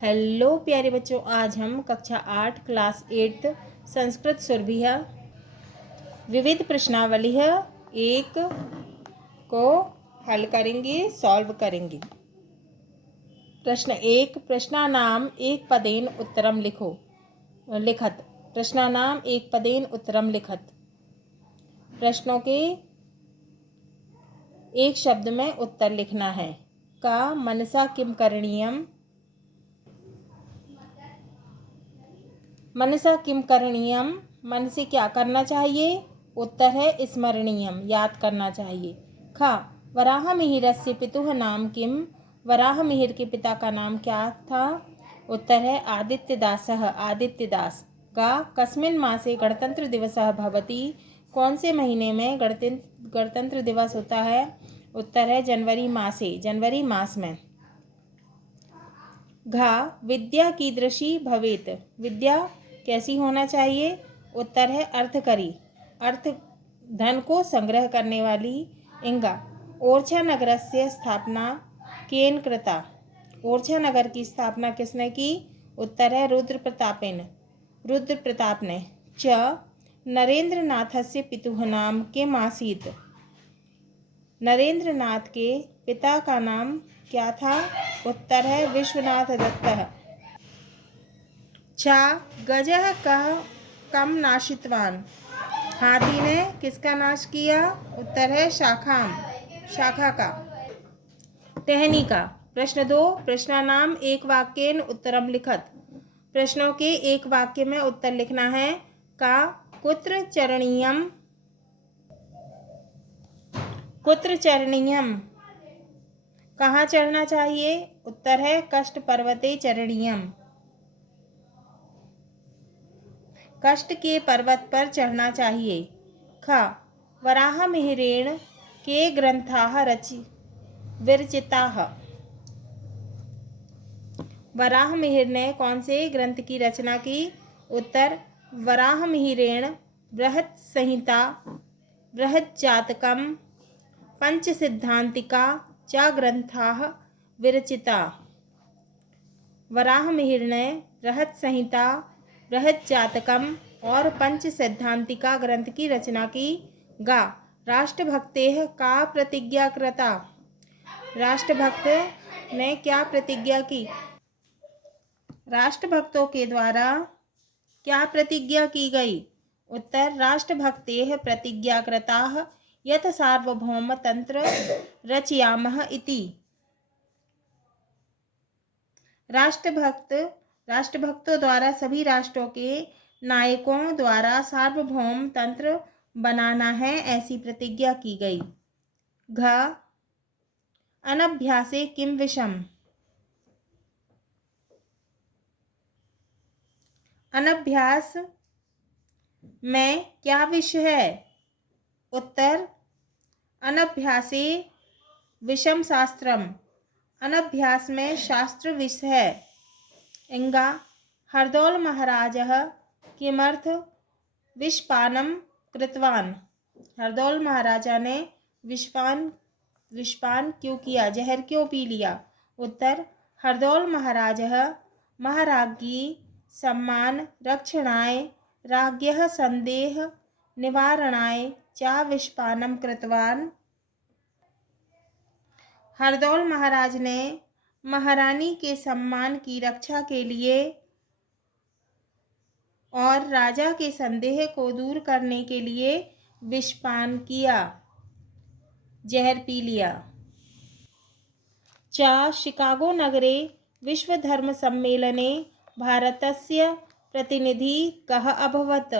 Hello प्यारे बच्चों, आज हम कक्षा 8 क्लास 8 संस्कृत सुरभिया विविध प्रश्नावली है एक को हल करेंगे, सॉल्व करेंगे। प्रश्न 1, प्रश्नानाम एक पदेन उत्तरम लिखत। प्रश्नानाम एक पदेन उत्तरम लिखत। प्रश्नों के एक शब्द में उत्तर लिखना है। का मनसा किम करणीयम, मनसा किम करणीयम, मन से क्या करना चाहिए। उत्तर है स्मरणीयम, याद करना चाहिए। खा वराह मिहिरस्य पितुः नाम किम, वराह मिहिर के पिता का नाम क्या था। उत्तर है आदित्य दासः, आदित्य दास। गा कस्मिन् मासे गणतंत्र दिवसः भवति, कौन से महीने में गणतंत्र दिवस होता है। उत्तर है जनवरी मासे, जनवरी मास में। घा विद्या कीदृशी भवेत, विद्या कैसी होना चाहिए। उत्तर है अर्थकरी, अर्थ धन को संग्रह करने वाली। इंगा ओरछा नगरस्य स्थापना केन कृता, ओरछा नगर की स्थापना किसने की। उत्तर है रुद्र प्रतापेन, रुद्र प्रताप ने। च नरेंद्र नाथस्य पितुः नाम किम आसीत, नरेंद्र नाथ के पिता का नाम क्या था। उत्तर है विश्वनाथ दत्तः। छा गजः कः कम नाशितवान, हाथी ने किसका नाश किया। उत्तर है शाखाम, शाखा का, टहनी का। प्रश्न 2, प्रश्नानाम एक वाक्येन उत्तरम लिखत। प्रश्नों के एक वाक्य में उत्तर लिखना है। का कुत्र चरणीयम, कुत्र चरणीयम कहाँ चढ़ना चाहिए। उत्तर है कष्ट पर्वते चरणीयम, कष्ट के पर्वत पर चढ़ना चाहिए। ख वराह मिहिरेण के ग्रंथाः विरचिताः, वराह मिहिर ने कौन से ग्रंथ की रचना की। उत्तर वराह मिहिरेण बृहत् संहिता, बृहत् जातकम, पंच सिद्धांतिका च ग्रंथाः विरचिता। वराह मिहिर ने बृहत् संहिता, बृहत् जातकम और पंच सिद्धांतिका ग्रंथ की रचना की। गा राष्ट्रभक्तेः का प्रतिज्ञा कृता, राष्ट्रभक्त ने क्या प्रतिज्ञा की, राष्ट्रभक्तों के द्वारा क्या प्रतिज्ञा की गई। उत्तर राष्ट्रभक्तेः प्रतिज्ञा कृताः यत् सार्वभौम तंत्र रचयामः इति। राष्ट्रभक्तों द्वारा सभी राष्ट्रों के नायकों द्वारा सार्वभौम तंत्र बनाना है, ऐसी प्रतिज्ञा की गई। घ अनभ्यासे किम विषम, अनभ्यास में क्या विषय है। उत्तर अनभ्यासे विषम शास्त्रम, अनभ्यास में शास्त्र विषय है। इंगा हरदौल महाराजः किमर्थ विषपानम कृतवान, हरदौल महाराजा ने विषपान क्यों किया, जहर क्यों पी लिया। उत्तर हरदौल महाराजः महाराज्ञी सम्मान रक्षणाय राज्ञः संदेह निवारणाय च विषपानम कृतवान, हरदौल महाराज ने महारानी के सम्मान की रक्षा के लिए और राजा के संदेह को दूर करने के लिए विषपान किया, जहर पी लिया। च शिकागो नगरे विश्व धर्म सम्मेलने भारतस्य प्रतिनिधि कः अभवत्,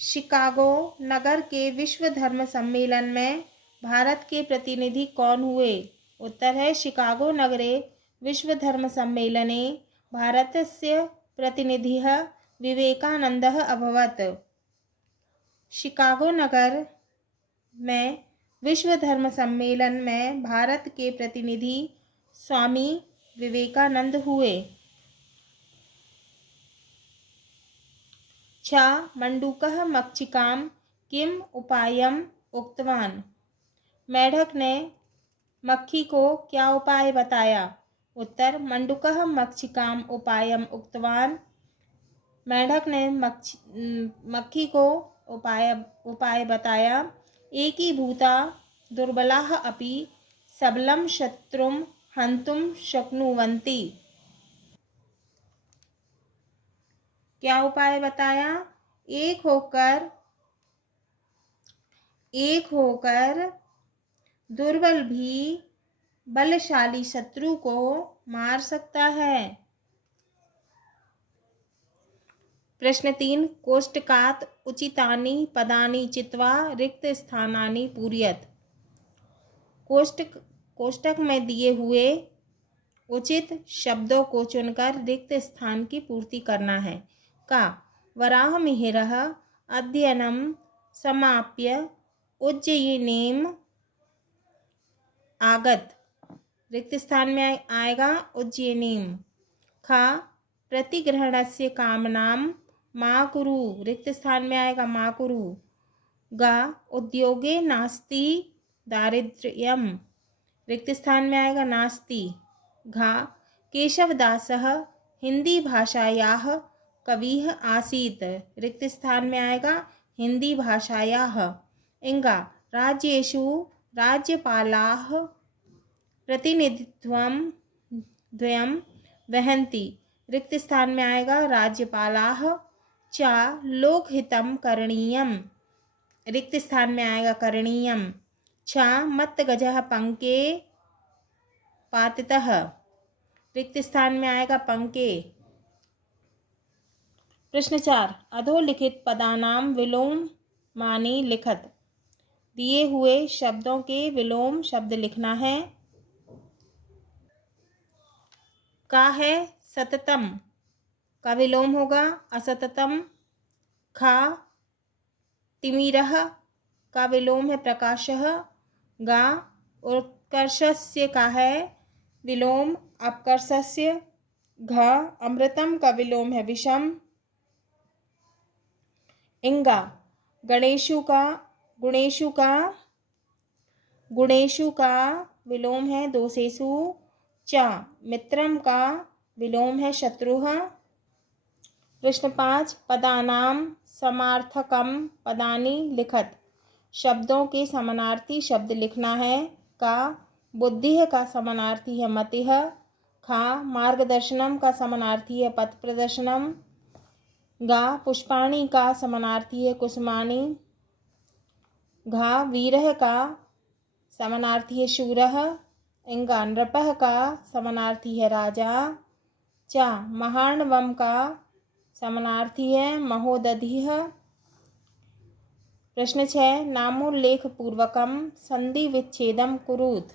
शिकागो नगर के विश्व धर्म सम्मेलन में भारत के प्रतिनिधि कौन हुए। उत्तर है शिकागो नगरे विश्व धर्म सम्मेलने भारतस्य प्रतिनिधिः विवेकानंदः अभवत्। शिकागो नगर में विश्व धर्म सम्मेलन में भारत के प्रतिनिधि स्वामी विवेकानंद हुए। छ मंडूकः मक्षिकां किम उपायम उक्तवान, मेढक ने मक्खी को क्या उपाय बताया। उत्तर मंडूकः मक्षिकाम उपायम उक्तवान। मेंढक ने मक्खी को उपाय बताया। एकीभूता दुर्बलाः अपि सबलं शत्रुं हन्तुं शक्नुवन्ति। क्या उपाय बताया? एक होकर दुर्बल भी बलशाली शत्रु को मार सकता है। प्रश्न 3, कोष्टकात् उचितानि पदानि चित्वा रिक्त स्थानानि पूरयत। कोष्टक में दिए हुए उचित शब्दों को चुनकर रिक्त स्थान की पूर्ति करना है। का वराहमिहिरः अध्ययनं समाप्य उज्जयिनीम् आगत। रिक्त स्थान में आएगा उज्जयिनीम्। खा प्रतिग्रहणस्य कामनां मा कुरु। रिक्त स्थान में आएगा मा कुरु। गा उद्योगे नास्ति दारिद्र्यम्। रिक्त स्थान में आएगा नास्ति। घा केशवदासः हिंदी भाषायाः कविः आसीत्। रिक्त स्थान में आएगा हिंदी भाषायाः। इंगा राज्येषु राज्यपालाः प्रतिनिधित्वं द्वयं वहन्ति। रिक्त स्थान में आएगा राज्यपालाः। चा लोकहितं करणीयम्। रिक्त स्थान में आएगा करणीयम्। छा मत्तगजः पंके पातितः। रिक्त स्थान में आएगा पंके। प्रश्न 4, अधोलिखित पदानां विलोमानि लिखत। दिए हुए शब्दों के विलोम शब्द लिखना है। का है सततम, का विलोम होगा असततम। खा तिमिरः, का विलोम है प्रकाशः। गा उत्कर्षस्य का है विलोम अपकर्षस्य। घ अमृतम का विलोम है विषम। इंगा गणेशु का विलोम है दोषेषु। चा मित्रम का विलोम है शत्रुः। प्रश्न 5, पदानां समार्थकम पदानि लिखत। शब्दों के समानार्थी शब्द लिखना है। का बुद्धिः का समानार्थी है मतिः। खा मार्गदर्शनम का समानार्थी है पथ प्रदर्शनम। गा पुष्पाणि का समानार्थी है कुसुमानि। घा वीरः का समानार्थी है शूरः। इंगा नृपः का समानार्थी है राजा। चा महार्णवम का समानार्थी है महोदधिः। प्रश्न 6, नामोल्लेख पूर्वकम संधि विच्छेदम कुरुत।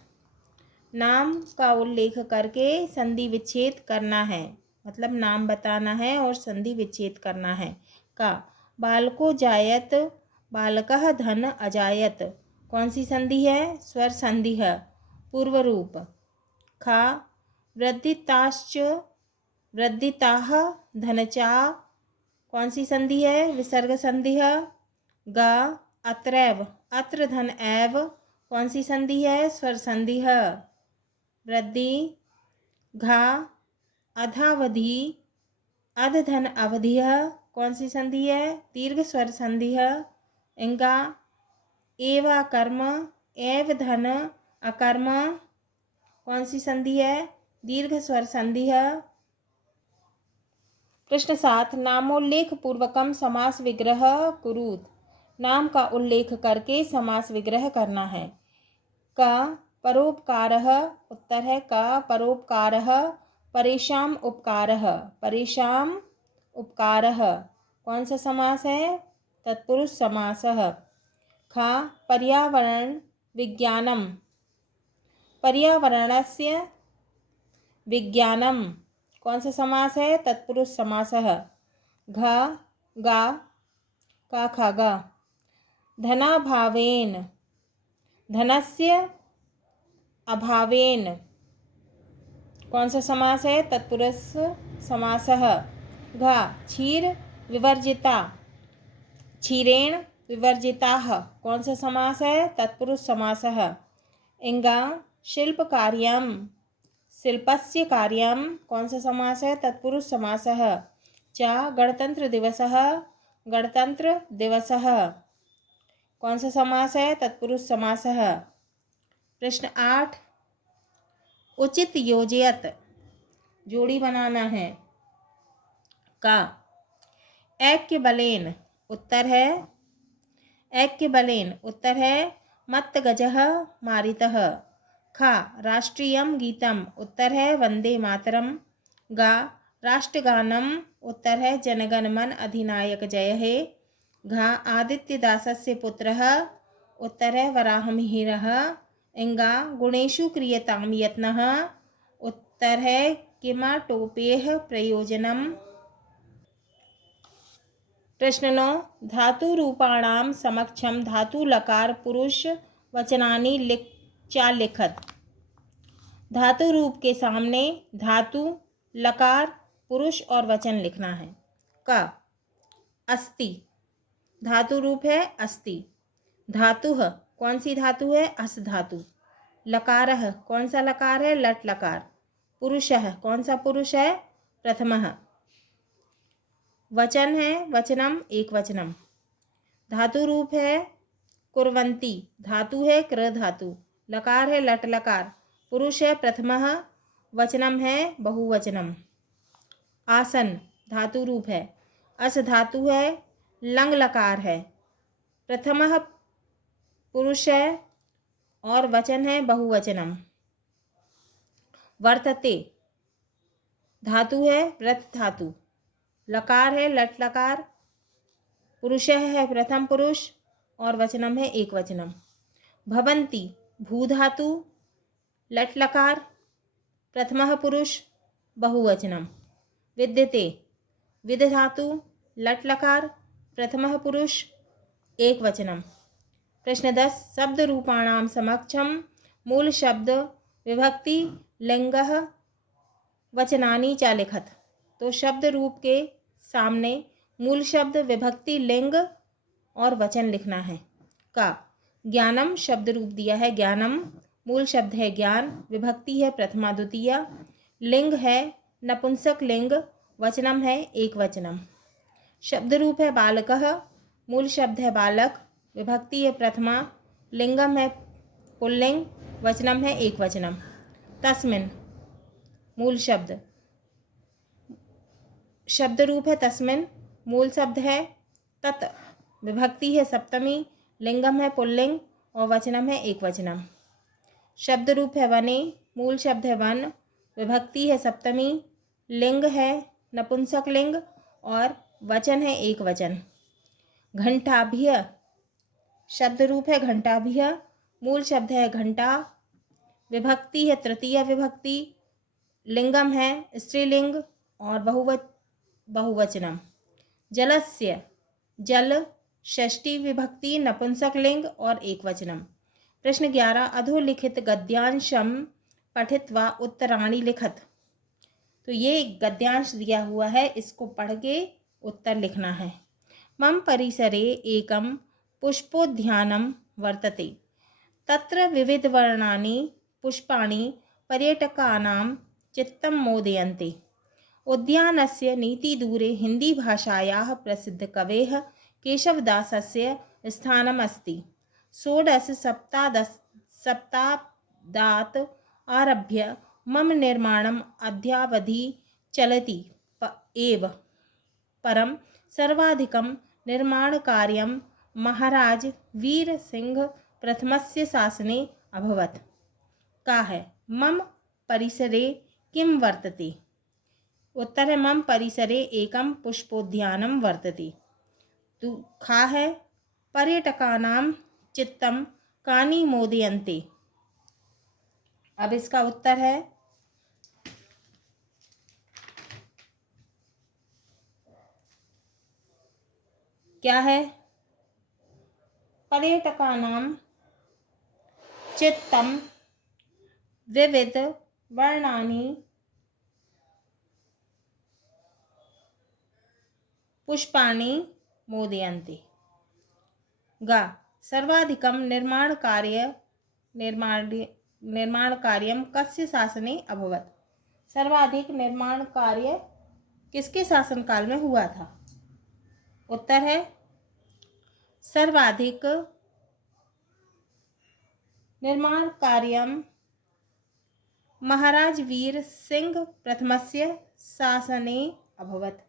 नाम का उल्लेख करके संधि विच्छेद करना है, मतलब नाम बताना है और संधि विच्छेद करना है। का बालको जायत बालकः धन अजायत। कौन सी संधि है? स्वर संधि है, पूर्व रूप। खा वृद्धिताश्च वृद्धिताः धनचा। कौन सी संधि है? विसर्ग संधि है। गा अत्रैव अत्र धन एव। कौन सी संधि है? स्वर संधि है, वृद्धि। घा अधावधि अध धन अवधिः। कौन सी संधि है? दीर्घ स्वर संधि है। इंगा एवा कर्म एव धन अकर्म। कौन सी संधि है? दीर्घ स्वर संधि है। प्रश्न 7, नामोल्लेख पूर्वकम समास विग्रह कुरुत। नाम का उल्लेख करके समास विग्रह करना है। का परोपकारः। उत्तर है का परोपकारः परेशान उपकारः। परेशान उपकारः। कौन सा समास है? तत्पुरुष समास है। खा पर्यावरण विज्ञानम। पर्यावरणस्य विज्ञानम। कौन सा समास है? तत्पुरुष समास है। घा गा का खागा धनाभावेन धनस्य अभावेन। कौन सा समास है? तत्पुरुष समास है। घा क्षीर विवर्जिता क्षीरेण विवर्जिताः। कौन सा समास है? तत्पुरुष समास है। इंगा शिल्प कार्यम शिल्पस्य कार्यं कौन सा समास है? तत्पुरुष समासः। चा गणतंत्र दिवसः गणतंत्र दिवसः कौन सा समास है? तत्पुरुष समासः। प्रश्न 8 उचित योजयत जोड़ी बनाना है। का ऐक्य बलेन उत्तर है ऐक्य बलेन उत्तर है मत्त गजः मारितः। खा राष्ट्रीयम गीतम उत्तर है वंदे मातरम। गा राष्ट्रगानम उत्तर है जनगण मन अधिनायक जय हे। घा आदित्यदासस्य पुत्रः उत्तर है वराहमिहिरः। इंगा गुणेषु क्रियतां यत्नः उत्तर है किमाटोपेह प्रयोजनम। प्रश्न 9 धातु रूपाणाम समक्षम धातु लकार पुरुष वचनानि लिखत। धातु रूप के सामने धातु लकार पुरुष और वचन लिखना है। का अस्ति धातु रूप है अस्ति। धातुः कौन सी धातु है? अस धातु। लकारः कौन सा लकार है? लट लकार। पुरुषः कौन सा पुरुष है? प्रथमः। वचन है वचनम एक वचनम। धातु रूप है कुर्वन्ति। धातु है कृ धातु। लकार है लट लकार। पुरुष है प्रथमः। वचनम है बहुवचनम। आसन धातु रूप है। अस धातु है लंग लकार है। प्रथमः पुरुष है और वचन है बहुवचनम। वर्तते धातु है व्रत धातु। लकार है लट लकार। पुरुष है प्रथम पुरुष और वचनम है एक वचनम। भवन्ति भू धातु लट लकार। प्रथमः पुरुष बहुवचनम। विद्यते विद धातु लट लकार। प्रथमः पुरुष एक वचनम। प्रश्न 10 शब्द रूपाणाम समक्षम मूल शब्द विभक्ति लिंगः वचनानि च लिखत। तो शब्द रूप के सामने मूल शब्द विभक्ति लिंग और वचन लिखना है। का ज्ञानम शब्द रूप दिया है ज्ञानम। मूल शब्द है ज्ञान। विभक्ति है प्रथमा द्वितीया। लिंग है नपुंसक लिंग। वचनम है एक वचनम। शब्द रूप है बालकः। मूल शब्द है बालक। विभक्ति है प्रथमा। लिंगम है पुल्लिंग। वचनम है एक वचनम। तस्मिन् मूल शब्द। शब्द रूप है तस्मिन्। मूल शब्द है तत्। विभक्ति है सप्तमी। लिंगम है पुल्लिंग और वचनम है एक वचनम। शब्द रूप है वने। मूल शब्द है वन। विभक्ति है सप्तमी। लिंग है नपुंसक लिंग और वचन है एक वचन। घंटाभ्य शब्द रूप है घंटाभ्य। मूल शब्द है घंटा। विभक्ति है तृतीय विभक्ति। लिंगम है स्त्रीलिंग और बहुवचनम। जलस्य जल षष्ठी विभक्ति नपुंसक लिंग और एक वचनम। प्रश्न 11 अधोलिखित गद्यांशम पठित्वा उत्तराणि लिखत। तो ये गद्यांश दिया हुआ है, इसको पढ़ के उत्तर लिखना है। मम परिसरे एकम पुष्पोद्यानम वर्तते तत्र विविधवर्णानि पुष्पाणि पर्यटकानां चित्तं मोदयन्ति। उद्यानस्य नीतिदूरे हिन्दीभाषायाः प्रसिद्धकवेः केशवदासस्य स्थानम् अस्ति। षोडश शताब्दात् आरभ्य मम निर्माणम् अद्यावधि चलति एव। परं सर्वाधिकं निर्माणकार्यं महाराज वीर सिंह प्रथमस्य शासने अभवत्। का है मम परिसरे किं वर्तते? उत्तर है मम परिसरे एकम पुष्पोद्यानम वर्तते। तो खा है पर्यटकानां चित्तम कानि मोदयन्ते। अब इसका उत्तर है क्या है? पर्यटकानां चित्तम विविध वर्णानि पुष्पाणि मोदयन्ति। गा सर्वाधिकं निर्माण निर्माण कार्यम कस्य शासने अभवत। सर्वाधिक निर्माण कार्य किसके शासनकाल में हुआ था? उत्तर है सर्वाधिक निर्माण कार्यम महाराज वीर सिंह प्रथमस्य शासने अभवत।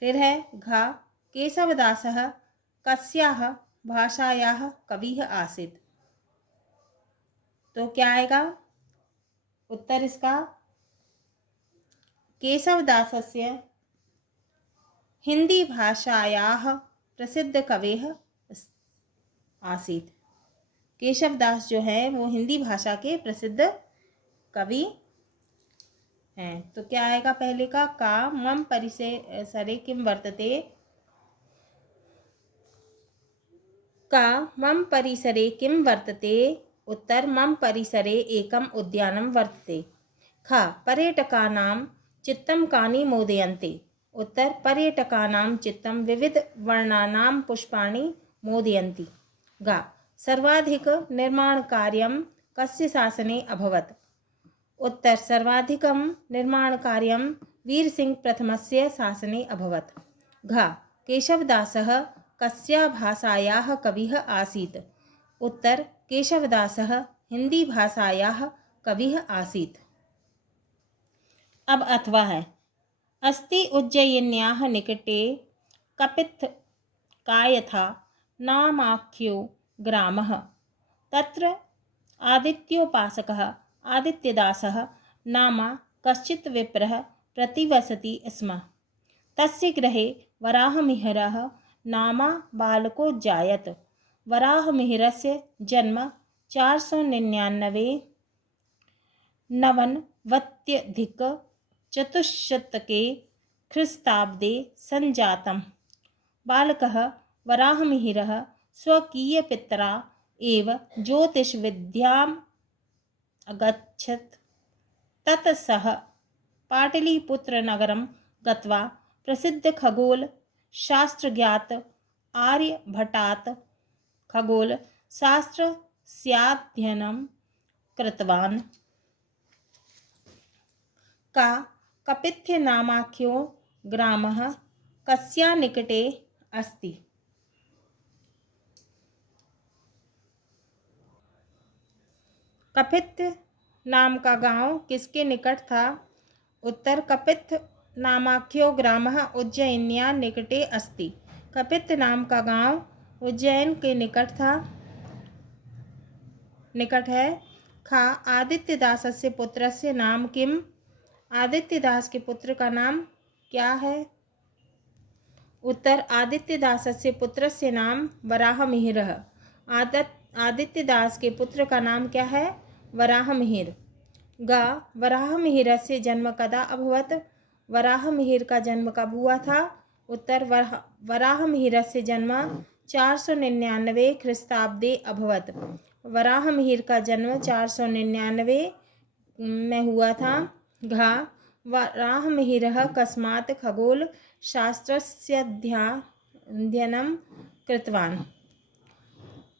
फिर है घ केशवदासः कस्याः भाषायाः कविः आसीत्। तो क्या आएगा उत्तर इसका? केशवदासस्य हिंदी भाषायाः प्रसिद्ध कविः आसीत्। केशवदास जो है वो हिंदी भाषा के प्रसिद्ध कवि हैं। तो क्या आएगा पहले का मम परिसरे किम वर्तते? मम परिसरे किम वर्तते? उत्तर मम परिसरे एकम उद्यानम वर्तते। ख पर्यटकानां चित्तं कानि मोदयन्ते? उत्तर पर्यटकानां चित्तं विविध वर्णानां पुष्पाणि मोदयन्ति। ग सर्वाधिक निर्माण कार्यं कस्य शासने अभवत्? उत्तर सर्वाधिकं निर्माण कार्यं वीरसिंह प्रथमस्य शासने अभवत्। घ केशवदासः कस्या भाषायाः कविः आसीत्? उत्तर केशवदासः हिंदी भाषायाः कविः आसीत्। अब अथवा है। अस्ति उज्जयिन्याः निकटे कपित्थकायथा नामाख्यो ग्रामः तत्र आदित्योपासकः आदित्यदासः नाम कश्चित् विप्रः प्रतिवसति स्म। तस्य गृहे वराहमिहिरः नाम बालको जायत। वराहमिहिरस्य जन्म 499 नवनवत्यधिकचतुश्शतके ख्रीस्ताब्दे सञ्जातम्। बालकः वराहमिहिरः स्वकीयपित्रा एव ज्योतिषविद्याम् अगच्छत्। ततः सः पाटलिपुत्रनगरं गत्वा प्रसिद्धखगोलशास्त्रज्ञात आर्यभट्टात् खगोलशास्त्रस्याध्ययनं कृतवान्। कपिथ्यनामाख्यो ग्रामः कस्या निकटे अस्ति? कपित्थ नाम का गांव किसके निकट था? उत्तर कपित्थ नामाख्यो ग्रामः उज्जयिन्या निकटे अस्ति। कपित्थ नाम का गांव उज्जैन के निकट है। खा आदित्यदासस्य पुत्रस्य नाम किम? आदित्यदास के पुत्र का नाम क्या है? उत्तर आदित्यदासस्य पुत्रस्य नाम वराहमिहिरः। आदित्यदास के पुत्र का नाम क्या है? वराहमिहिर। ग वराहमिहिरस्य जन्म कदा अभवत्? वराहमिहिर का जन्म कब हुआ था? उत्तर वराहमिहिरस्य जन्म 499 ख्रीस्ताब्दे अभवत्। वराहमिहिर का जन्म 499 में हुआ था। घ वराहमिहिरः कस्मात् खगोलशास्त्रस्याध्ययनं कृतवान्?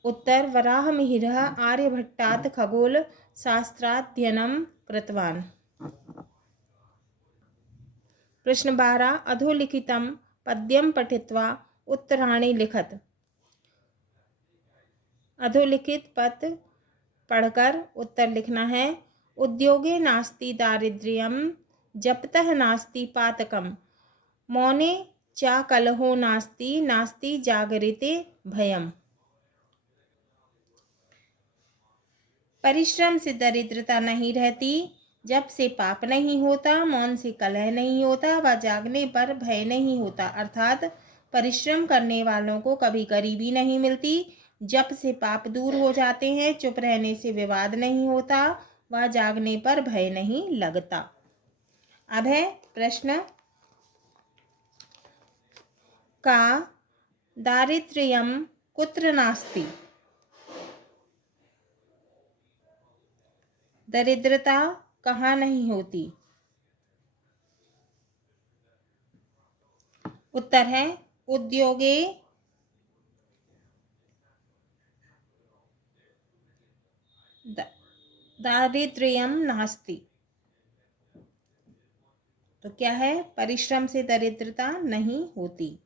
उत्तर वराहमिहिरः आर्यभट्टात् खगोलशास्त्राध्ययनं कृतवान्। प्रश्न 12 अधोलिखितं पद्यं पठित्वा उत्तराणि लिखत। अधोलिखित पद पढ़कर उत्तर लिखना है। उद्योगे नास्ति दारिद्र्यं जपतः नास्ति पातकं मौने चा कलहो नास्ति नास्ति जागरिते भयम्। परिश्रम से दरिद्रता नहीं रहती, जप से पाप नहीं होता, मौन से कलह नहीं होता, व जागने पर भय नहीं होता। अर्थात परिश्रम करने वालों को कभी गरीबी नहीं मिलती, जप से पाप दूर हो जाते हैं, चुप रहने से विवाद नहीं होता, व जागने पर भय नहीं लगता। अब है प्रश्न का दारिद्र्यं कुत्र नास्ति? दरिद्रता कहाँ नहीं होती? उत्तर है उद्योगे दारिद्र्यम नास्ति। तो क्या है, परिश्रम से दरिद्रता नहीं होती।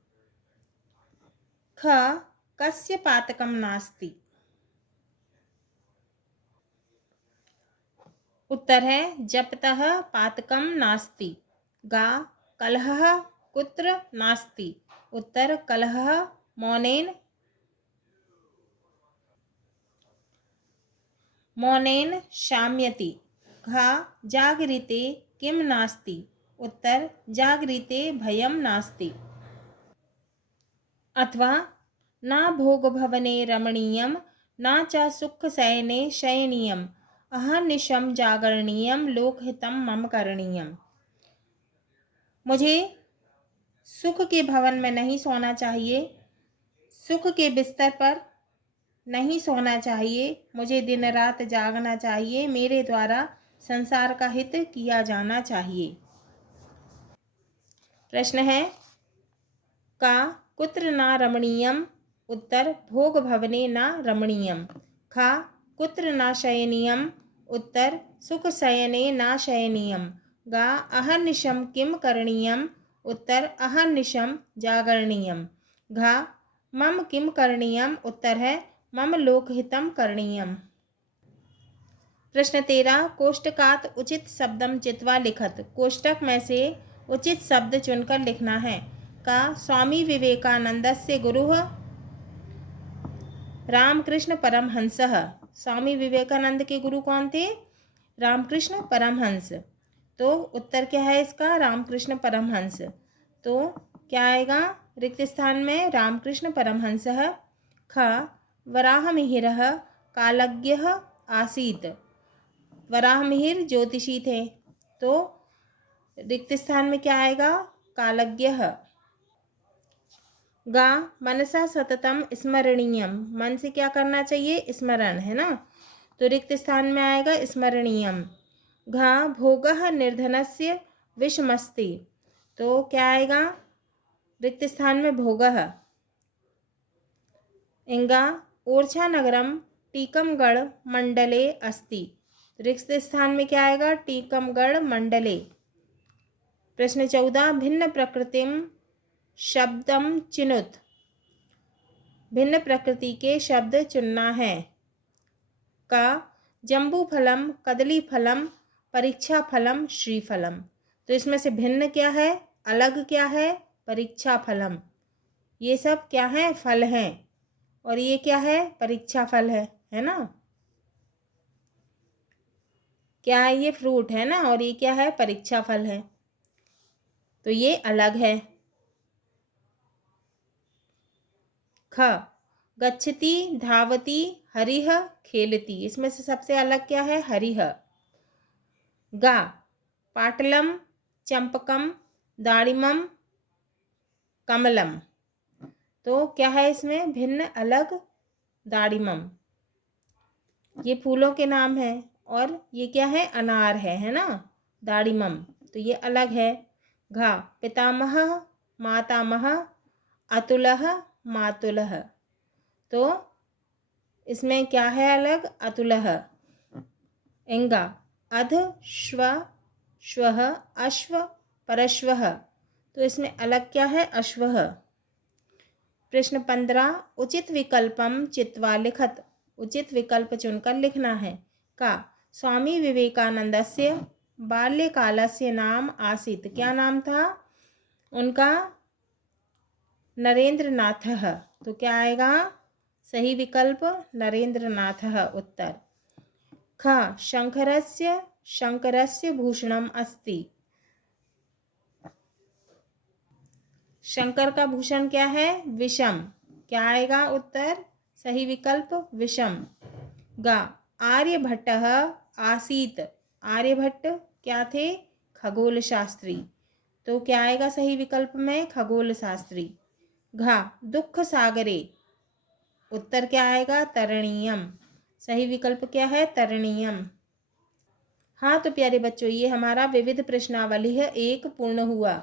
ख कस्य पातकम नास्ति। उत्तर है जपतः पातकम नास्ति। गा कलहः कुत्र नास्ति। उत्तर कलहः मौनेन शाम्यति। घा जागरिते किम नास्ति। उत्तर जागरिते भयम नास्ति। अथवा ना भोगभवने रमणीयम ना च सुखशयने शयनीयम अहर्निशम जागरणीयम लोकहितम मम करणीयम। मुझे सुख के भवन में नहीं सोना चाहिए, सुख के बिस्तर पर नहीं सोना चाहिए, मुझे दिन रात जागना चाहिए, मेरे द्वारा संसार का हित किया जाना चाहिए। प्रश्न है का कुत्र न रमणीयम। उत्तर भोग भवने न रमणीयम। खा कुत्र न शयनीयम। उत्तर सुख शयने न शयनीयम। गा अहर्निशम किम करणीयम। उत्तर अहर्निशम जागरणीयम। घा मम किम करणीयम। उत्तर है मम लोकहितम करणीयम। प्रश्न 13 कोष्टकात उचित शब्दम चित्वा लिखत। कोष्टक में से उचित शब्द चुनकर लिखना है। का स्वामी विवेकानंदस्य गुरुः रामकृष्ण परमहंसः। स्वामी विवेकानंद के गुरु कौन थे? रामकृष्ण परमहंस। तो उत्तर क्या है इसका? रामकृष्ण परमहंस। तो क्या आएगा रिक्त स्थान में? रामकृष्ण परमहंसः। ख वराहमिहिरः कालज्ञः आसीत्। वराहमिहिर ज्योतिषी थे, तो रिक्त स्थान में क्या आएगा? कालज्ञः। गा मनसा सततम स्मरणीयम। मन से क्या करना चाहिए? स्मरण, है ना। तो रिक्त स्थान में आएगा स्मरणीयम। घा भोगः निर्धनस्य विषमस्ति। तो क्या आएगा रिक्त स्थान में? भोगः। इंगा ओरछा नगरम टीकमगढ़ मंडले अस्ति। रिक्त स्थान में क्या आएगा? टीकमगढ़ मंडले। प्रश्न 14 भिन्न प्रकृतिम शब्दम चिनुत। भिन्न प्रकृति के शब्द चुनना है। का जम्बू फलम कदली फलम परीक्षा फलम श्रीफलम। तो इसमें से भिन्न क्या है? अलग क्या है? परीक्षा फलम। ये सब क्या है? फल हैं। और ये क्या है? परीक्षा फल है ना। क्या है? ये फ्रूट है ना, और ये क्या है? परीक्षा फल है। तो ये अलग है। ख गच्छति धावती हरिह खेलती। इसमें से सबसे अलग क्या है? हरिह। गा पाटलम चंपकम दाड़िमम कमलम। तो क्या है इसमें? भिन्न अलग दाड़िमम, ये फूलों के नाम है। और ये क्या है? अनार है ना। दाड़िमम तो ये अलग है। घा पितामह मातामह अतुलः मातुलः। तो इसमें क्या है अलग? अतुलः। इंगा अध श्व श्वः अश्व परश्वः। तो इसमें अलग क्या है? अश्वः। प्रश्न 15 उचित विकल्पम चित्वा लिखत। उचित विकल्प चुनकर लिखना है। का स्वामी विवेकानंदस्य बाल्यकालस्य नाम आसीत्। क्या नाम था उनका? नरेंद्रनाथः। तो क्या आएगा सही विकल्प? नरेंद्रनाथः उत्तर। ख शंकरस्य भूषणम अस्ति। शंकर का भूषण क्या है? विषम। क्या आएगा उत्तर? सही विकल्प विषम। गा आर्यभट्टः आसीत्। आर्यभट्ट क्या थे? खगोल शास्त्री। तो क्या आएगा सही विकल्प में? खगोल शास्त्री। घा दुख सागरे। उत्तर क्या आएगा? तरणीयम। सही विकल्प क्या है? तरणीयम। हाँ तो प्यारे बच्चों, ये हमारा विविध प्रश्नावली है एक पूर्ण हुआ।